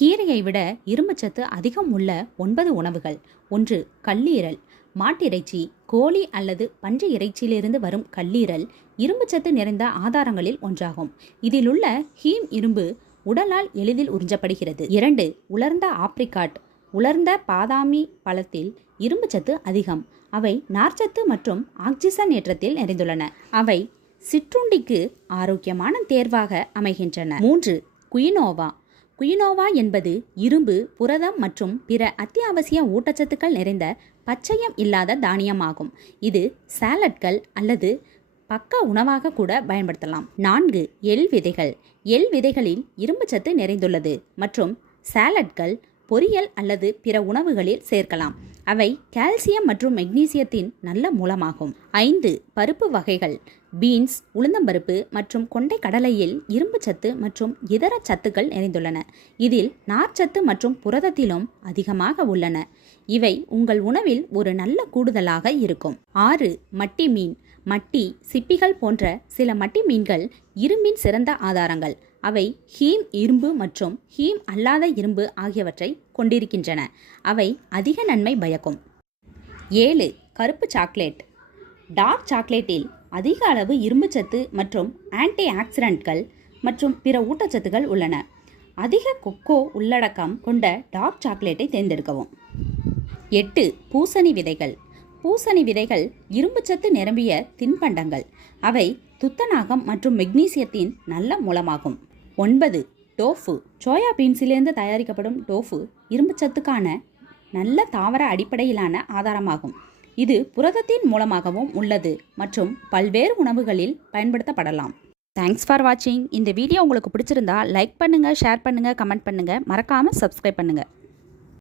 கீரையை விட இரும்புச்சத்து அதிகம் உள்ள ஒன்பது உணவுகள். ஒன்று கல்லீரல். மாட்டிறைச்சி கோழி அல்லது பன்றி இறைச்சியிலிருந்து வரும் கல்லீரல் இரும்புச்சத்து நிறைந்த ஆதாரங்களில் ஒன்றாகும். இதில் உள்ள ஹீம் இரும்பு உடலால் எளிதில் உறிஞ்சப்படுகிறது. இரண்டு உலர்ந்த ஆப்ரிகாட். உலர்ந்த பாதாமி பழத்தில் இரும்புச்சத்து அதிகம். அவை நார்ச்சத்து மற்றும் ஆக்சிசன் ஏற்றத்தில் நிறைந்துள்ளன. அவை சிற்றுண்டிக்கு ஆரோக்கியமான தேர்வாக அமைகின்றன. மூன்று குயினோவா. குயினோவா என்பது இரும்பு புரதம் மற்றும் பிற அத்தியாவசிய ஊட்டச்சத்துக்கள் நிறைந்த பச்சையம் இல்லாத தானியமாகும். இது சாலட்கள் அல்லது பக்க உணவாக கூட பயன்படுத்தலாம். நான்கு எள் விதைகள். எள் விதைகளில் இரும்புச்சத்து நிறைந்துள்ளது மற்றும் சாலட்கள் பொரியல் அல்லது பிற உணவுகளில் சேர்க்கலாம். அவை கால்சியம் மற்றும் மெக்னீசியத்தின் நல்ல மூலமாகும். ஐந்து பருப்பு வகைகள். பீன்ஸ் உளுந்தம்பருப்பு மற்றும் கொண்டை கடலையில் இரும்பு சத்து மற்றும் இதர சத்துக்கள் நிறைந்துள்ளன. இதில் நார்ச்சத்து மற்றும் புரதத்திலும் அதிகமாக உள்ளன. இவை உங்கள் உணவில் ஒரு நல்ல கூடுதலாக இருக்கும். ஆறு மட்டி மீன். மட்டி சிப்பிகள் போன்ற சில மட்டி மீன்கள் இரும்பின் சிறந்த ஆதாரங்கள். அவை ஹீம் இரும்பு மற்றும் ஹீம் அல்லாத இரும்பு ஆகியவற்றை கொண்டிருக்கின்றன. அவை அதிக நன்மை பயக்கும். ஏழு கருப்பு சாக்லேட். டார்க் சாக்லேட்டில் அதிக அளவு இரும்புச்சத்து மற்றும் ஆன்டி ஆக்சிடென்ட்கள் மற்றும் பிற ஊட்டச்சத்துகள் உள்ளன. அதிக கொக்கோ உள்ளடக்கம் கொண்ட டார்க் சாக்லேட்டை தேர்ந்தெடுக்கவும். எட்டு பூசணி விதைகள். பூசணி விதைகள் இரும்புச்சத்து நிரம்பிய தின்பண்டங்கள். அவை துத்தநாகம் மற்றும் மெக்னீசியத்தின் நல்ல மூலமாகும். ஒன்பது டோஃபு. சோயா பீன்ஸிலிருந்து தயாரிக்கப்படும் டோஃபு இரும்புச்சத்துக்கான நல்ல தாவர அடிப்படையிலான ஆதாரமாகும். இது புரதத்தின் மூலமாகவும் உள்ளது மற்றும் பல்வேறு உணவுகளில் பயன்படுத்தப்படலாம். தேங்க்ஸ் ஃபார் வாட்சிங் இந்த வீடியோ உங்களுக்கு பிடிச்சிருந்தா லைக் பண்ணுங்கள் ஷேர் பண்ணுங்கள் கமெண்ட் பண்ணுங்கள் மறக்காமல் சப்ஸ்கிரைப் பண்ணுங்கள்